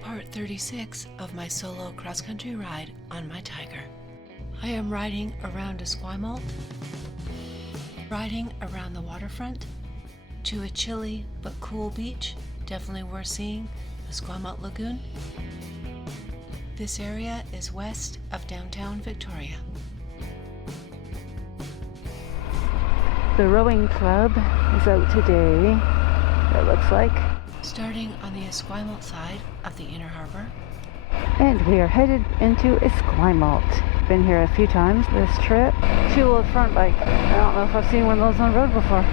Part 36 of my solo cross-country ride on my Tiger. I am riding around Esquimalt, riding around the waterfront, to a chilly but cool beach, definitely worth seeing, Esquimalt Lagoon. This area is west of downtown Victoria. The rowing club is out today, it looks like. Starting on the Esquimalt side of the inner harbor. And we are headed into Esquimalt. Been here a few times this trip. Two-wheel front bike. I don't know if I've seen one of those on the road before.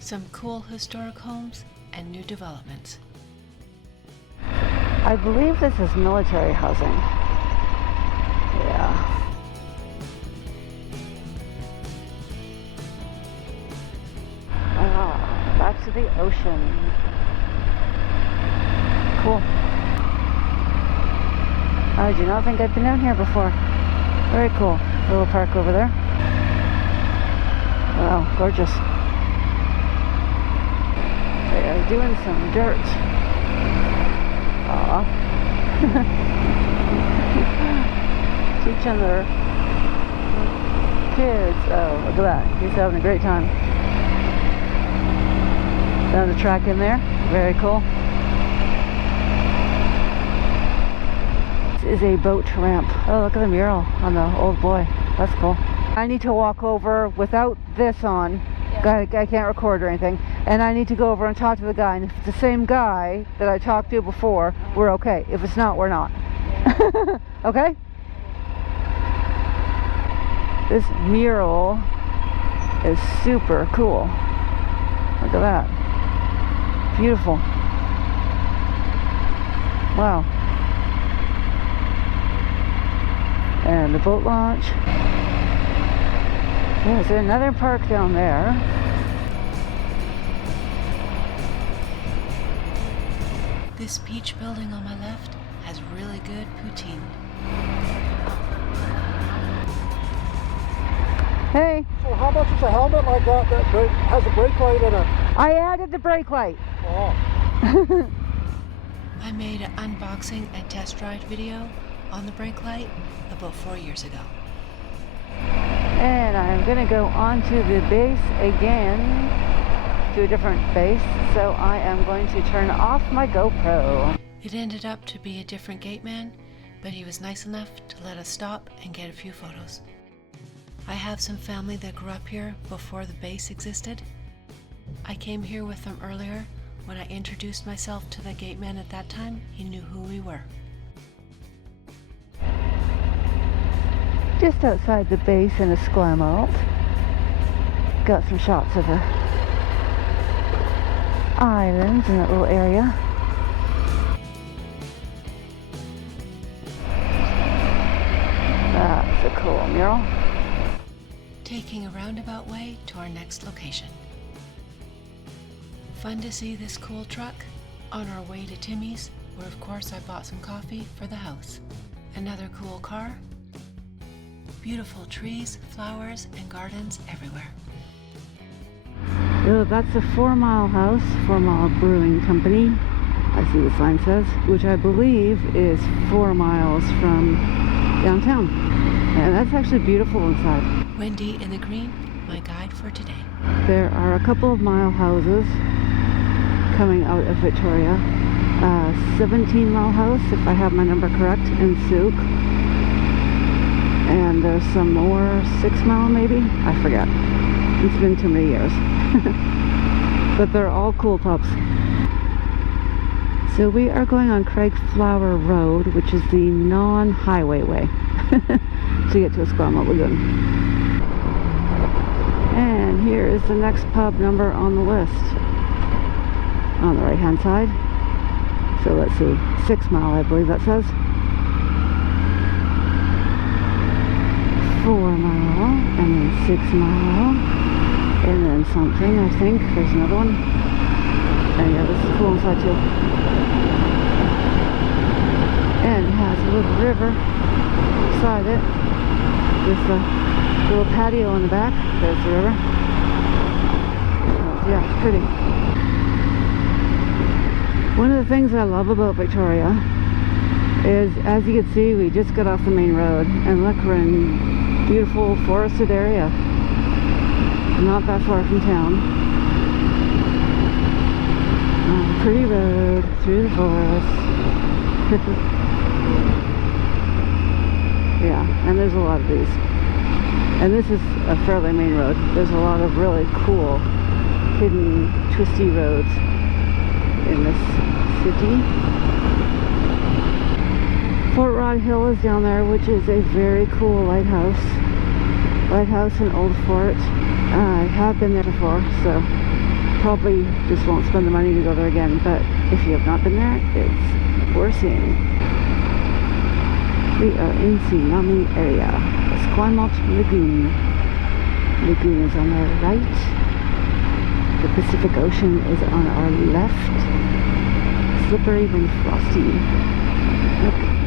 Some cool historic homes and new developments. I believe this is military housing. Yeah. Ah, back to the ocean. Cool. I do not think I've been down here before. Very cool. Little park over there. Wow, gorgeous. They are doing some dirt. Aww. Teaching their kids. Oh, look at that. He's having a great time. Down the track in there. Very cool. This is a boat ramp. Oh, look at the mural on the old boy. That's cool. I need to walk over without this on. Yeah. I can't record or anything. And I need to go over and talk to the guy. And if it's the same guy that I talked to before, we're okay. If it's not, we're not. Yeah. Okay? This mural is super cool. Look at that. Beautiful. Wow. And the boat launch. There's another park down there. This beach building on my left has really good poutine. Hey. So how much is a helmet like that has a brake light in it? I added the brake light. Oh. I made an unboxing and test ride video on the brake light about 4 years ago. And I'm going to go onto the base again, to a different base, so I am going to turn off my GoPro. It ended up to be a different gate man, but he was nice enough to let us stop and get a few photos. I have some family that grew up here before the base existed. I came here with them earlier. When I introduced myself to the gate man at that time, he knew who we were. Just outside the base in Esquimalt. Got some shots of the islands in that little area. That's a cool mural. Taking a roundabout way to our next location. Fun to see this cool truck on our way to Timmy's, where of course I bought some coffee for the house. Another cool car. Beautiful trees, flowers, and gardens everywhere. Oh, that's a 4 Mile house, 4 Mile Brewing Company. I see the sign says, which I believe is 4 miles from downtown. And that's actually beautiful inside. Wendy in the green, my guide for today. There are a couple of mile houses coming out of Victoria. 17 Mile house, if I have my number correct, in Souk. And there's some more 6 Mile maybe? I forget. It's been too many years. But they're all cool pups. So we are going on Craigflower Road, which is the non-highway way to get to Esquimalt Lagoon. And here is the next pub number on the list. On the right hand side. So let's see, 6 Mile I believe that says. 4 Mile, and then 6 Mile, and then something, I think. There's another one. And yeah, this is cool inside too. And it has a little river beside it with a little patio in the back. There's the river. Oh, yeah, it's pretty. One of the things I love about Victoria is, as you can see, we just got off the main road, and look, we're in beautiful forested area, not that far from town. Pretty road through the forest. Yeah, and there's a lot of these. And this is a fairly main road. There's a lot of really cool, hidden, twisty roads in this city. Fort Rod Hill is down there, which is a very cool lighthouse. Lighthouse and old fort. I have been there before, so probably just won't spend the money to go there again, but if you have not been there, it's worth seeing. We are in Tsunami area. Esquimalt Lagoon. Lagoon is on our right. The Pacific Ocean is on our left. Slippery when frosty. Okay.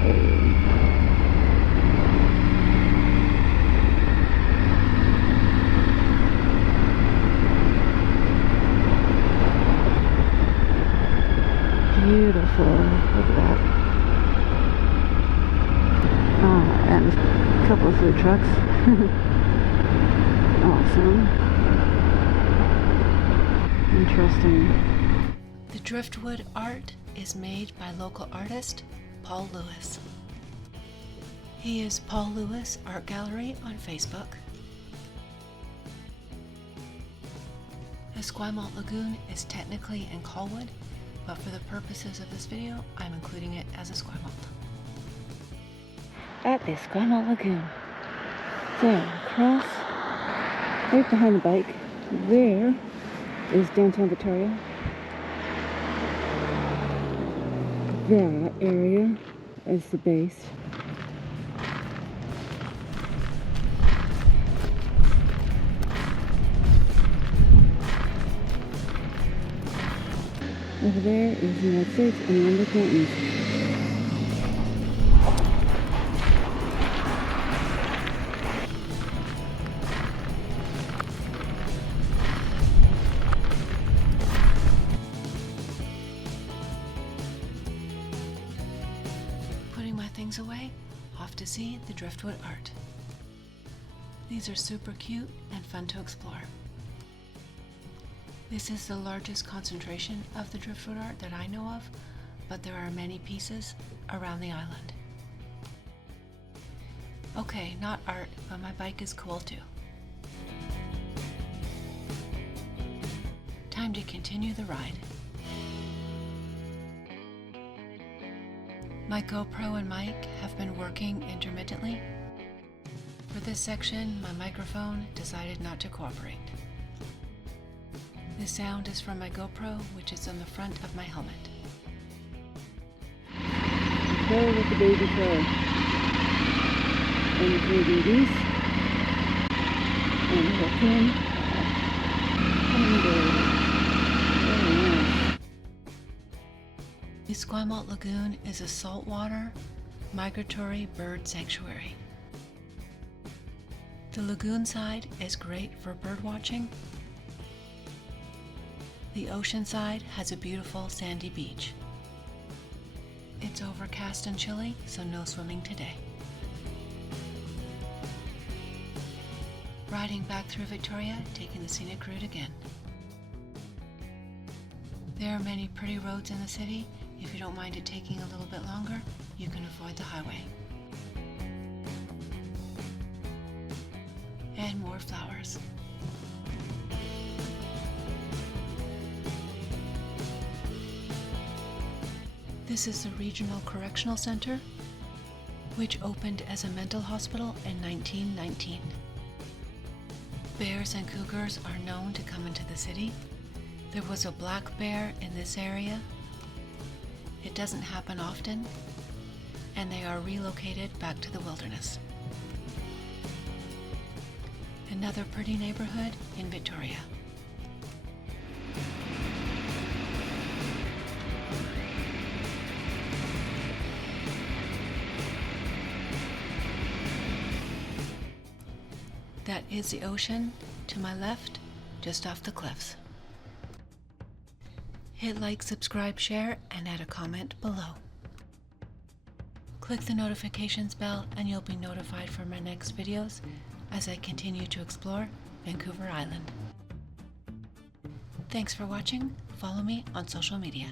Beautiful. Look at that. And a couple of food trucks. Awesome. Interesting. The Driftwood art is made by local artist Paul Lewis. He is Paul Lewis Art Gallery on Facebook. Esquimalt Lagoon is technically in Colwood, but for the purposes of this video, I'm including it as Esquimalt. At the Esquimalt Lagoon. There, across, right behind the bike, there is downtown Victoria. That area is the base. Over there is the United States and the Outback Mountains. Putting my things away, off to see the Driftwood art. These are super cute and fun to explore. This is the largest concentration of the Driftwood art that I know of, but there are many pieces around the island. Okay, not art, but my bike is cool too. Time to continue the ride. My GoPro and mic have been working intermittently. For this section, my microphone decided not to cooperate. The sound is from my GoPro, which is on the front of my helmet. Go with the baby toy. And the 3 babies. And the pin. Very nice. The Esquimalt Lagoon is a saltwater, migratory bird sanctuary. The lagoon side is great for bird watching. The ocean side has a beautiful sandy beach. It's overcast and chilly, so no swimming today. Riding back through Victoria, taking the scenic route again. There are many pretty roads in the city. If you don't mind it taking a little bit longer, you can avoid the highway. And more flowers. This is the Regional Correctional Center, which opened as a mental hospital in 1919. Bears and cougars are known to come into the city. There was a black bear in this area. It doesn't happen often, and they are relocated back to the wilderness. Another pretty neighborhood in Victoria. That is the ocean to my left, just off the cliffs. Hit like, subscribe, share, and add a comment below. Click the notifications bell and you'll be notified for my next videos as I continue to explore Vancouver Island. Thanks for watching. Follow me on social media.